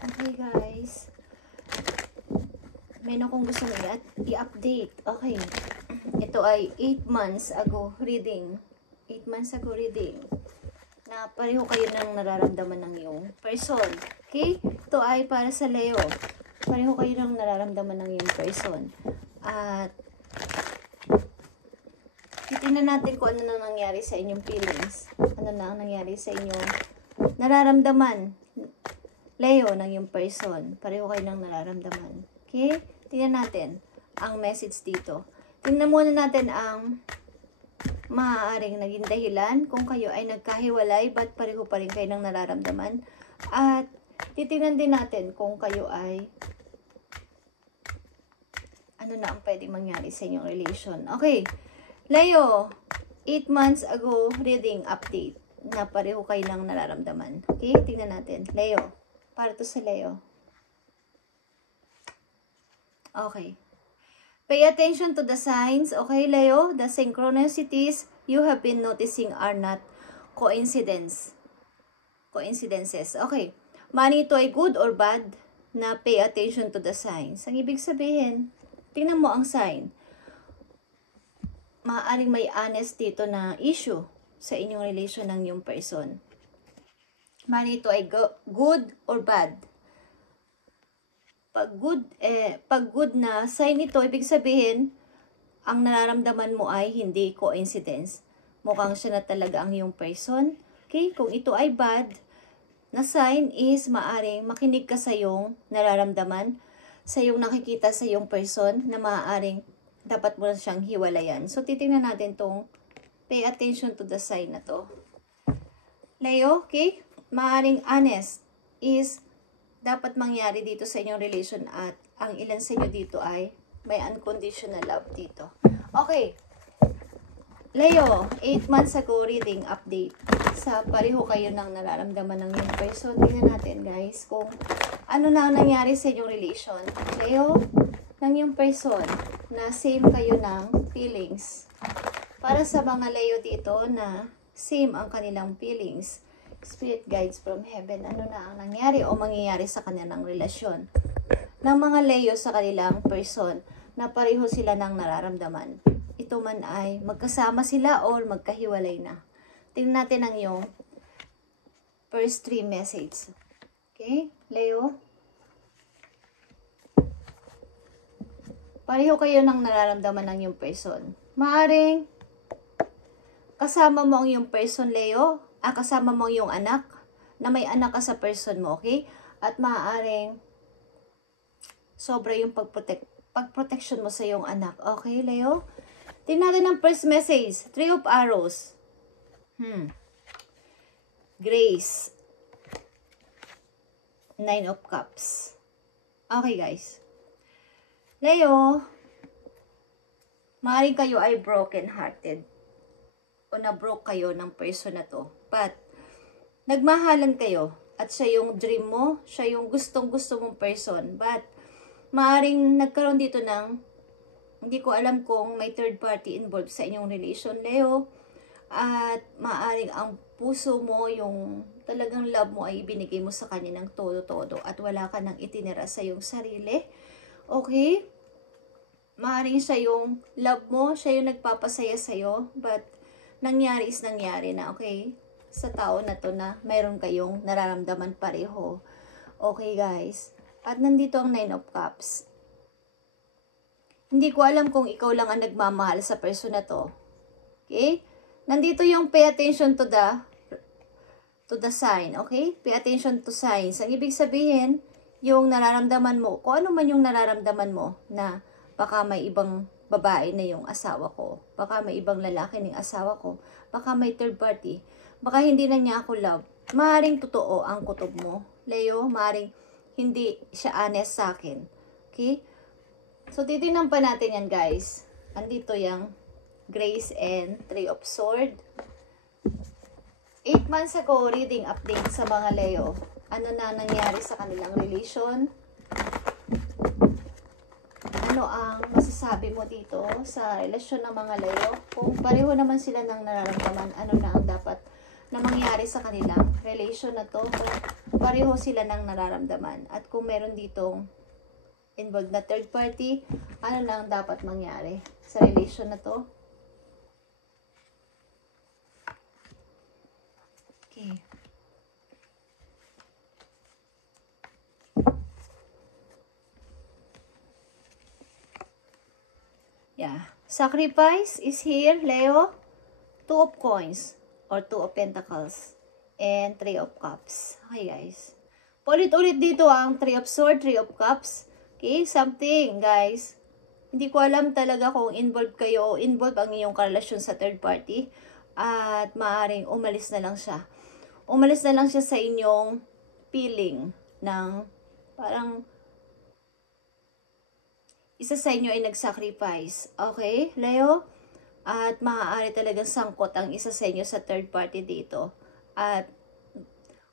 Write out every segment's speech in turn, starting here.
Okay, guys. Meron akong gusto i-update. Okay. Ito ay 8 months ago reading. 8 months ago reading. Na pareho kayo nang nararamdaman ng iyong person. Okay? Ito ay para sa Leo. Pareho kayo nang nararamdaman ng iyong person. At titingnan natin kung ano na nangyari sa inyong feelings. Ano na ang nangyari sa inyong nararamdaman. Leo, ng yung person. Pareho kayo nang nararamdaman. Okay? Tingnan natin ang message dito. Tingnan muna natin ang maaaring naging dahilan kung kayo ay nagkahiwalay, ba't pareho pa rin kayo nang nararamdaman. At titingnan din natin kung kayo ay ano na ang pwedeng mangyari sa inyong relation. Okay. Leo, 8 months ago reading update na pareho kayo nang nararamdaman. Okay? Tingnan natin. Leo. Para to sa Leo. Okay. Pay attention to the signs. Okay, Leo? The synchronicities you have been noticing are not coincidences. Okay. Mani ito ay good or bad na pay attention to the signs. Ang ibig sabihin, tingnan mo ang sign. Maaaring may honest dito na issue sa inyong relation ng yung person. Mani ito ay good or bad. Pag good na sign ito, ibig sabihin, ang nararamdaman mo ay hindi coincidence. Mukhang siya na talaga ang iyong person. Okay? Kung ito ay bad na sign is maaring makinig ka sa iyong nararamdaman, sa iyong nakikita sa iyong person na maaaring dapat mo na siyang hiwalayan. So, titingnan natin tong pay attention to the sign na to. Leo, okay? Maaring honest is dapat mangyari dito sa inyong relation at ang ilan sa inyo dito ay may unconditional love dito. Okay. Leo, 8 months ago reading update. Sa pareho kayo nang nararamdaman ng inyong person. Tingnan natin guys kung ano na ang nangyari sa inyong relation. Leo, ng inyong person na same kayo ng feelings. Para sa mga Leo dito na same ang kanilang feelings. Spirit guides from heaven, ano na ang nangyari o mangyayari sa kanilang relasyon ng mga Leo sa kanilang person na pareho sila ng nararamdaman. Ito man ay magkasama sila o magkahiwalay na. Tingnan natin ang iyong first 3 message. Okay, Leo? Pareho kayo ng nararamdaman ng iyong person. Maaring kasama mo ang iyong person, Leo. Kasama mo yung anak, na may anak ka sa person mo, okay? At maaaring sobra yung pagprotection mo sa yung anak. Okay, Leo? Tingnan natin ang first message. 3 of Arrows. Grace. 9 of Cups. Okay, guys. Leo, maaaring kayo ay broken-hearted. O na-broke kayo ng person na to. But, nagmahalan kayo. At siya yung dream mo. Siya yung gustong-gusto mong person. But, maaring nagkaroon dito ng, hindi ko alam kung may third party involved sa inyong relation, Leo. At, maaring ang puso mo, yung talagang love mo ay ibinigay mo sa kanya ng todo-todo. At wala ka nang itinira sa iyong sarili. Okay? Maaring siya yung love mo. Siya yung nagpapasaya sa'yo. But, nangyari is nangyari na, okay? Sa tao na to na mayroon kayong nararamdaman pareho. Okay, guys? At nandito ang 9 of Cups. Hindi ko alam kung ikaw lang ang nagmamahal sa person na to. Okay? Nandito yung pay attention to the sign, okay? Pay attention to signs. Ang ibig sabihin, yung nararamdaman mo, kung ano man yung nararamdaman mo na baka may ibang babae na yung asawa ko. Baka may ibang lalaki ng asawa ko. Baka may third party. Baka hindi na niya ako love. Maaring totoo ang kutob mo, Leo. Maaring hindi siya honest sa akin. Okay? So, titignan pa natin yan, guys. Andito yung Grace and 3 of Swords. 8 months ago, reading update sa mga Leo. Ano na nangyari sa kanilang relation? Ano ang masasabi mo dito sa relasyon ng mga Leo? Kung pareho naman sila ng nararamdaman, ano na ang dapat na mangyari sa kanilang relation na to? pareho sila ng nararamdaman. At kung meron ditong involved na third party, ano lang dapat mangyari sa relation na to? Okay. Yeah. Sacrifice is here, Leo. Two of coins or two of pentacles and three of cups. Okay, guys. Paulit-ulit dito ang three of swords, three of cups. Okay, something, guys. Hindi ko alam talaga kung involved kayo o involved ang inyong karelasyon sa third party. At maaaring umalis na lang siya. Umalis na lang siya sa inyong feeling ng parang isa sa inyo ay nag-sacrifice. Okay, Leo? At maaari talagang sangkot ang isa sa inyo sa third party dito. At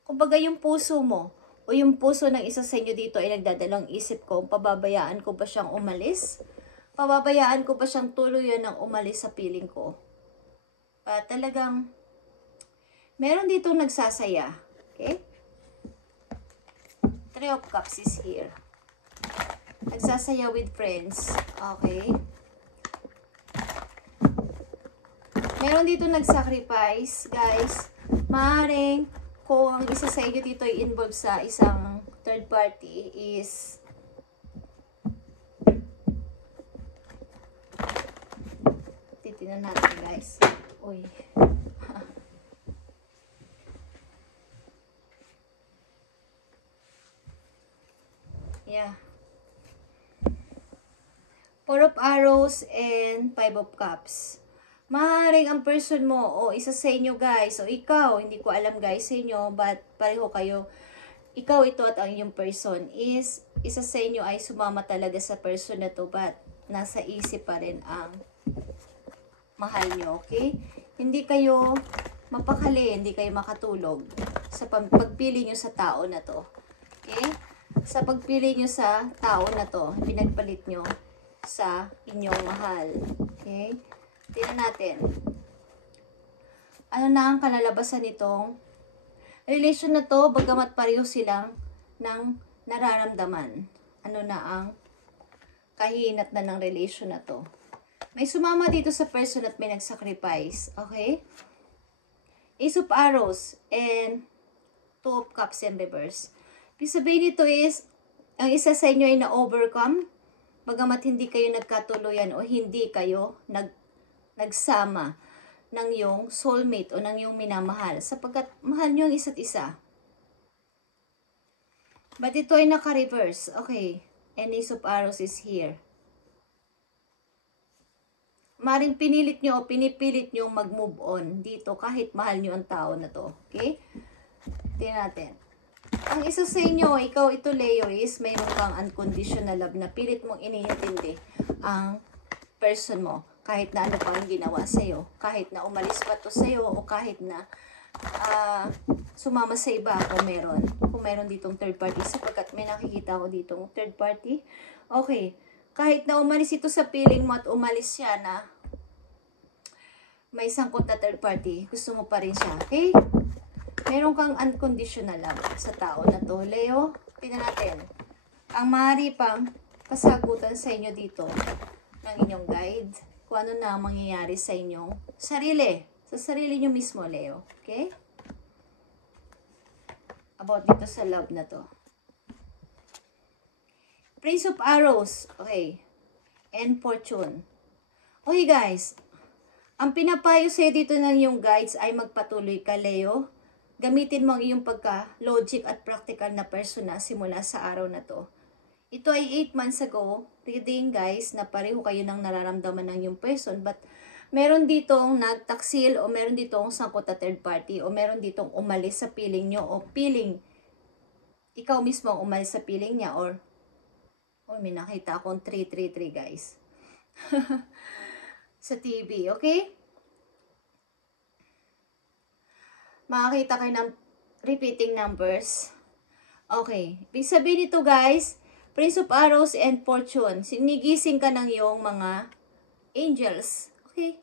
kumbaga yung puso mo o yung puso ng isa sa inyo dito ay nagdadalang isip ko, pababayaan ko ba siyang umalis? Pababayaan ko ba siyang tuluyan ng umalis sa piling ko? At talagang meron dito nagsasaya. Okay? Three of Cups is here. Nagsasaya with friends. Okay? Meron dito nag-sacrifice, guys. Maaaring kung ang isa sa inyo dito ay involved sa isang third party is titignan natin, guys. Uy. Yeah. Four of Arrows and Five of Cups. Maaaring ang person mo o isa sa inyo, guys, o ikaw, hindi ko alam, guys, sa inyo, but pareho kayo, ikaw ito at ang inyong person is, isa sa inyo ay sumama talaga sa person na to, but nasa isip pa rin ang mahal nyo, okay? Hindi kayo mapakali, hindi kayo makatulog sa pagpili nyo sa tao na to, okay? Sa pagpili nyo sa tao na to, pinagpalit nyo sa inyong mahal. Okay? Tingnan natin. Ano na ang kalalabasan nitong relation na to, bagamat pareho silang ng nararamdaman. Ano na ang kahinat na ng relation na to. May sumama dito sa person at may nag-sacrifice. Okay? Ace of Arrows and Two of Cups in reverse. Ibig sabihin nito is, ang isa sa inyo ay na-overcome, bagamat hindi kayo nagkatuluyan o hindi kayo nagsama ng yung soulmate o ng yung minamahal sapagkat mahal nyo ang isa't isa. But ito ay naka-reverse. Okay. And Ace of Arrows is here. Maring pinilit nyo o pinipilit nyo mag-move on dito kahit mahal nyo ang tao na to. Okay? Tingnan natin. Ang isa sa inyo, ikaw ito Leo, is mayroon kang unconditional love na pilit mong iniintindi ang person mo. Kahit na ano pa ang ginawa sa'yo. Kahit na umalis pa to sa'yo o kahit na sumama sa iba kung meron. Kung meron ditong third party. Sapagkat may nakikita ko ditong third party. Okay. Kahit na umalis ito sa piling mo at umalis siya na may sangkot na third party, gusto mo pa rin siya. Okay? Meron kang unconditional love sa tao na to. Leo, tingnan natin. Ang maaari pang kasagutan sa inyo dito ng inyong guide. Kung ano na mangyayari sa inyong sarili. Sa sarili nyo mismo, Leo. Okay? About dito sa love na to. Prince of Arrows. Okay. And Fortune. Okay, guys. Ang pinapayo sa'yo dito ng iyong guides ay magpatuloy ka, Leo. Gamitin mo ang iyong pagka-logic at practical na persona simula sa araw na to. Ito ay 8 months ago, reading guys, na pareho kayo ng nararamdaman ng iyong person. But meron ditong nagtaksil o meron ditong sangkot na third party o meron ditong umalis sa piling nyo o piling. Ikaw mismo ang umalis sa piling niya or may nakita akong 333 guys. Sa TV, okay? Makakita kayo ng repeating numbers. Okay. Ibig sabihin nito guys, Prince of Arrows and Fortune. Sinigising ka ng iyong mga angels. Okay?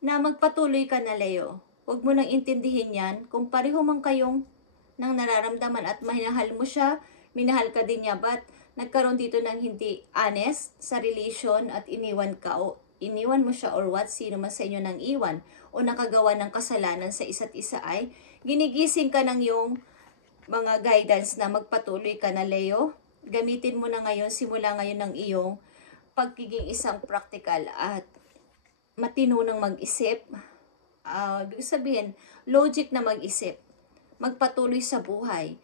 Na magpatuloy ka na, Leo. Huwag mo nang intindihin yan. Kung pareho man kayong ng nararamdaman at minahal mo siya, minahal ka din niya, but nagkaroon dito ng hindi honest sa relation at iniwan ka o iniwan mo siya or what, sino man sa inyo nang iwan o nakagawa ng kasalanan sa isa't isa ay ginigising ka ng yung mga guidance na magpatuloy ka na, Leo. Gamitin mo na ngayon, simula ngayon ng iyong pagiging isang practical at matino ng mag-isip. Ibig sabihin, logic na mag-isip. Magpatuloy sa buhay.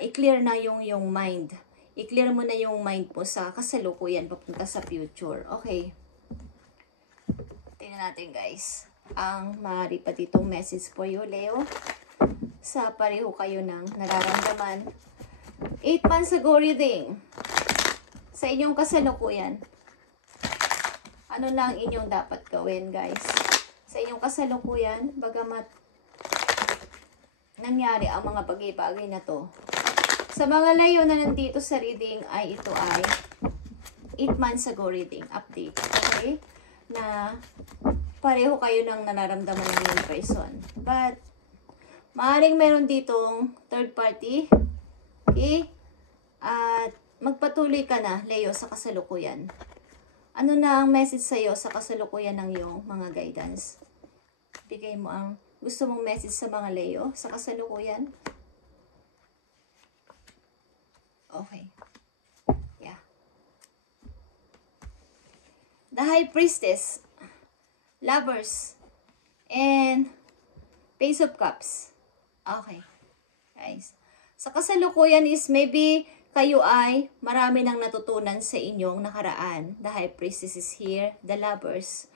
I-clear na yung mind. I-clear mo na yung mind mo sa kasalukuyan papunta sa future. Okay. Tingnan natin, guys. Ang maaari pa ditong message for you, Leo. Sa pareho kayo ng nararamdaman. 8 months ago reading. Sa inyong kasalukuyan. Ano lang inyong dapat gawin, guys? Sa inyong kasalukuyan, bagamat nangyari ang mga bagay-bagay na to. Sa mga Leo na nandito sa reading ay ito ay 8 months ago reading update. Okay? Na pareho kayo ng nararamdaman ng yung person. But, maaaring meron ditong third party. Okay? At magpatuloy ka na, Leo, sa kasalukuyan. Ano na ang message sa'yo sa kasalukuyan ng iyong mga guidance? Bigay mo ang gusto mong message sa mga Leo sa kasalukuyan. Okay. Yeah. The High Priestess, Lovers, and Page of Cups. Okay. Guys. Sa kasalukuyan is maybe kayo ay marami nang natutunan sa inyong nakaraan. The High Priestess is here. The Lovers.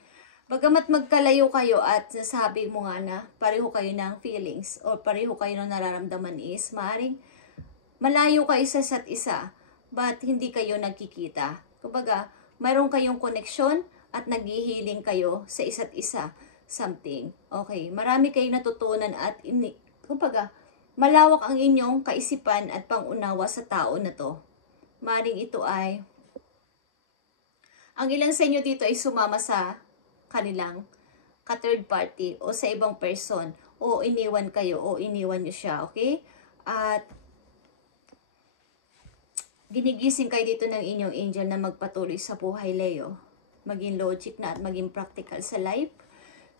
Bagamat magkalayo kayo at nasabi mo nga na pareho kayo ng feelings o pareho kayo ng nararamdaman is maaaring malayo kayo sa isa't isa but hindi kayo nagkikita. Kumbaga, mayroon kayong connection at naghihiling kayo sa isa't isa. Something. Okay. Marami kayong natutunan at kumbaga, malawak ang inyong kaisipan at pangunawa sa tao na to. Maring ito ay, ang ilang sa inyo dito ay sumama sa kanilang ka-third party o sa ibang person o iniwan kayo o iniwan nyo siya, okay? At ginigising kayo dito ng inyong angel na magpatuloy sa buhay, Leo. Maging logic na at maging practical sa life,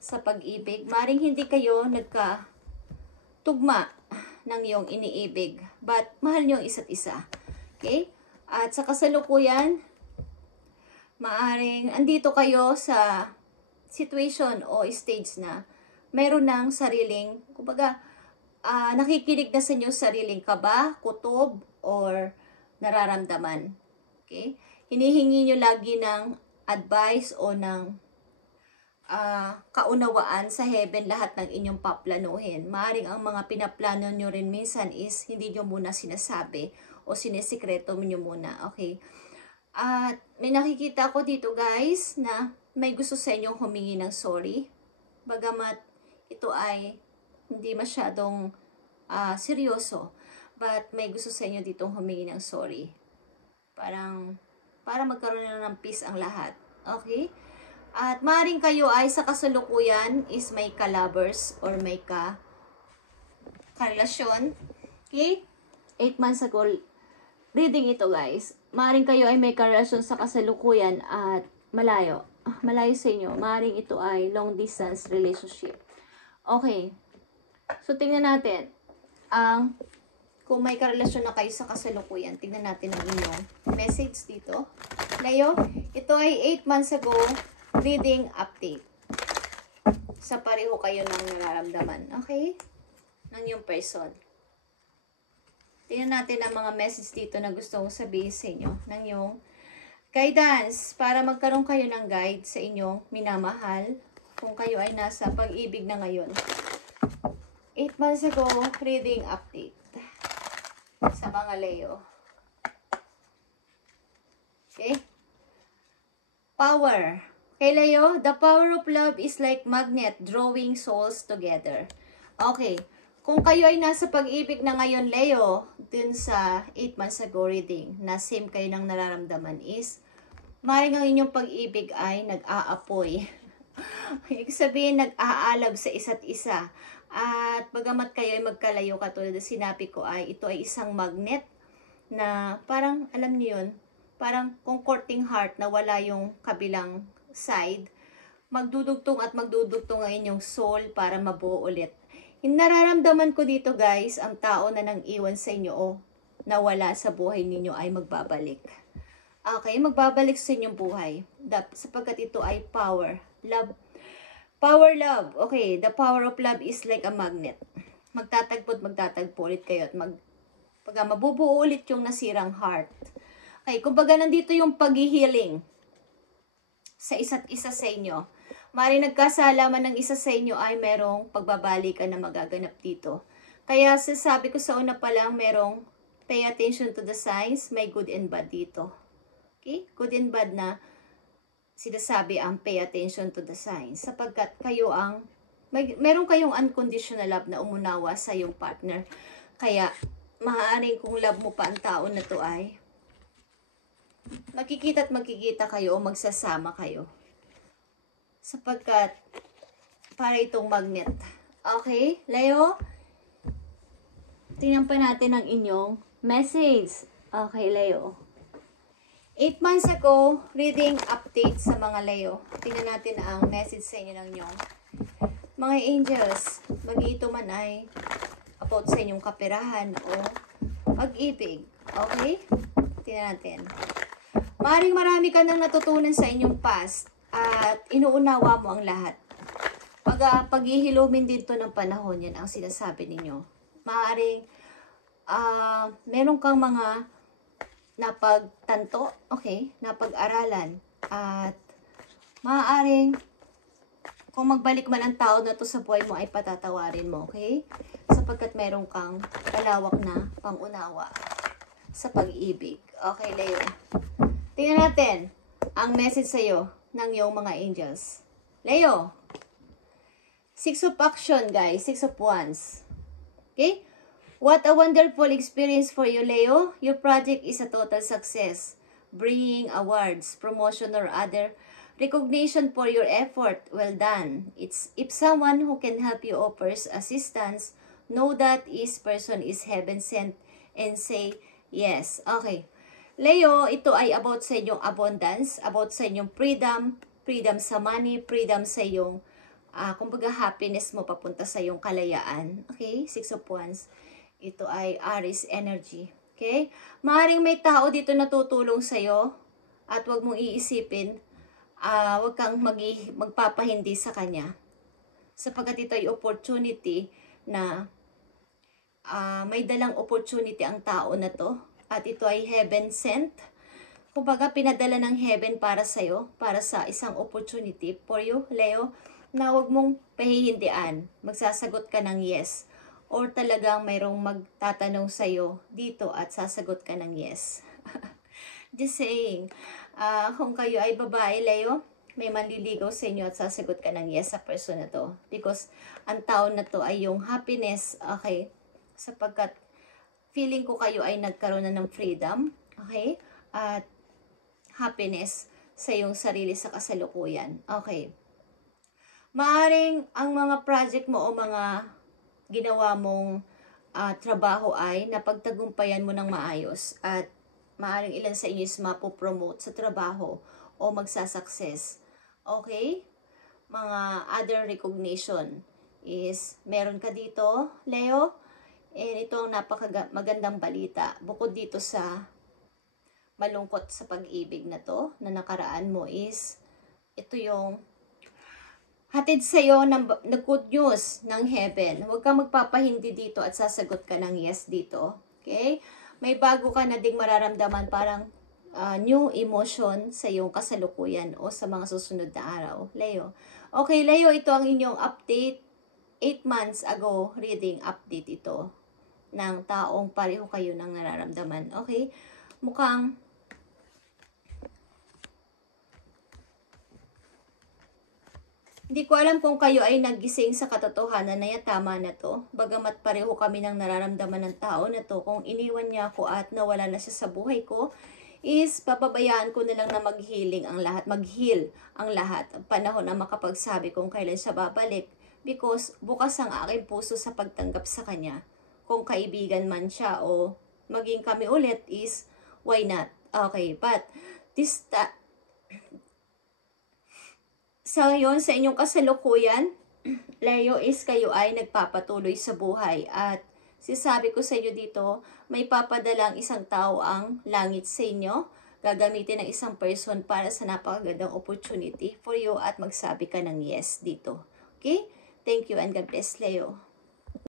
sa pag-ibig. Maring hindi kayo nagka-tugma ng iyong iniibig. But, mahal niyo ang isa't isa. Okay? At sa kasalukuyan, maaring andito kayo sa situation o stage na meron ng sariling, kumbaga, nakikinig na sa inyo sariling kaba, kutob, or nararamdaman. Okay? Hinihingi nyo lagi ng advice o ng kaunawaan sa heaven lahat ng inyong paplanuhin. Maaring ang mga pinaplano nyo rin minsan is hindi nyo muna sinasabi o sinisikreto nyo muna. Okay? At may nakikita ko dito, guys, na may gusto sa inyong humingi ng sorry. Bagamat ito ay hindi masyadong seryoso. But may gusto sa inyo ditong humingi ng sorry. Para magkaroon na ng peace ang lahat. Okay? At maaaring kayo ay sa kasalukuyan is may ka-lovers or may ka-relasyon. Okay? 8 months ago, reading ito, guys. Maaaring kayo ay may ka-relasyon sa kasalukuyan at malayo. Malayo sa inyo. Maaaring ito ay long distance relationship. Okay. So, tingnan natin. Kung may karelasyon na kayo sa kasalukuyan, tingnan natin ang inyong message dito. Leo, ito ay 8 months ago reading update. Sa pareho kayo ng nararamdaman. Okay? Ng yung person. Tingnan natin ang mga message dito na gusto kong sabihin sa inyo. Ng yung guidance. Para magkaroon kayo ng guide sa inyong minamahal. Kung kayo ay nasa pag-ibig na ngayon. 8 months ago reading update. Sa mga Leo. Okay? Power. Okay, Leo, the power of love is like magnet drawing souls together. Okay. Kung kayo ay nasa pag-ibig na ngayon, Leo, dun sa 8 months ago reading, na same kayo ng nararamdaman is, maaaring ang inyong pag-ibig ay nag-aapoy. Ibig sabihin, nag-aalab sa isa't isa. At bagamat kayo ay magkalayo, katulad na sinabi ko, ay ito ay isang magnet na parang, alam niyo yun, parang kung courting heart na wala yung kabilang side, magdudugtong at magdudugtong ang inyong soul para mabuo ulit. Yung nararamdaman ko dito guys, ang tao na nang iwan sa inyo o nawala sa buhay ninyo ay magbabalik. Okay, magbabalik sa inyong buhay. Sapagkat ito ay power, love. Power love. Okay, the power of love is like a magnet. Magtatagpo ulit kayo at pagka mabubuo ulit yung nasirang heart. Okay, kumbaga nandito yung pag-healing sa isa't isa sa inyo. Maring nagkasalaman ng isa sa inyo ay merong pagbabalikan na magaganap dito. Kaya sasabi ko sa una pa lang, merong pay attention to the signs, may good and bad dito. Okay? Good and bad na sinasabi ang pay attention to the signs. Sapagkat kayo meron kayong unconditional love na umunawa sa iyong partner. Kaya, maaaring kung love mo pa ang tao na to ay magkikita kayo o magsasama kayo. Sapagkat, para itong magnet. Okay, Leo? Tingnan pa natin ang inyong message. Okay, Leo. 8 months ago, reading update sa mga Leo. Tingnan natin ang message sa inyo ng inyong mga angels. Mag-ito man ay about sa inyong kaperahan o pag-ibig. Okay? Tingnan natin. Maring marami ka nang natutunan sa inyong past at inuunawa mo ang lahat. Pag-ihilumin din to ng panahon, yan ang sinasabi ninyo. Maaring meron kang mga napagtanto, okay, napag-aralan, at maaaring kung magbalik man ang tao na to sa buhay mo ay patatawarin mo, okay? Sapagkat meron kang kalawak na pangunawa sa pag-ibig. Okay, Leo. Tingnan natin ang message sa'yo ng iyong mga angels. Leo, 6 of action, guys. 6 of wands. Okay? What a wonderful experience for you, Leo. Your project is a total success, bringing awards, promotion, or other recognition for your effort. Well done. If someone who can help you offers assistance, know that this person is heaven sent and say yes. Okay. Leo, ito ay about sa inyong abundance, about sa inyong freedom, freedom sa money, freedom sa iyong, kumbaga happiness mo papunta sa iyong kalayaan. Okay? 6 of wands. Ito ay Aries energy. Okay? Maaaring may tao dito na tutulong sa'yo at huwag mong iisipin, huwag kang magpapahindi sa kanya. Sapagkat ito ay opportunity na may dalang opportunity ang tao na to at ito ay heaven sent. Kumbaga pinadala ng heaven para sa'yo, para sa isang opportunity for you, Leo, na huwag mong pahihindian. Magsasagot ka ng yes. Or talagang mayroong magtatanong sa'yo dito at sasagot ka ng yes. Just saying, kung kayo ay babae, Leo, may manliligaw sa inyo at sasagot ka ng yes sa person na to. Because ang tao na to ay yung happiness, okay? Sapagkat feeling ko kayo ay nagkaroon na ng freedom, okay? At happiness sa iyong sarili sa kasalukuyan. Okay. Maaring ang mga project mo o mga ginawa mong trabaho ay napagtagumpayan mo ng maayos at maaaring ilan sa inyo is mapopromote sa trabaho o magsasucess. Okay? Mga other recognition is meron ka dito, Leo. And ito ang magandang balita. Bukod dito sa malungkot sa pag-ibig na to, na nakaraan mo is, ito yung hatid sa'yo ng good news ng heaven. Huwag kang magpapahindi dito at sasagot ka ng yes dito. Okay? May bago ka na ding mararamdaman, parang new emotion sa iyong kasalukuyan o sa mga susunod na araw. Leo. Okay, Leo, ito ang inyong update. 8 months ago, reading update ito ng taong pareho kayo ng nararamdaman. Okay? Mukhang hindi ko alam kung kayo ay nagising sa katotohanan na yan, tama na to. Bagamat pareho kami ng nararamdaman ng tao na to, kung iniwan niya ako at nawala na siya sa buhay ko, is papabayaan ko na lang na mag-heal ang lahat. Panahon na makapagsabi kung kailan siya babalik because bukas ang aking puso sa pagtanggap sa kanya. Kung kaibigan man siya o maging kami ulit is why not? Okay, but sa ngayon, sa inyong kasalukuyan, Leo, is kayo ay nagpapatuloy sa buhay at sisabi ko sa inyo dito, may papadalang isang tao ang langit sa inyo. Gagamitin ng isang person para sa napakagandang opportunity for you at magsabi ka ng yes dito. Okay? Thank you and God bless, Leo.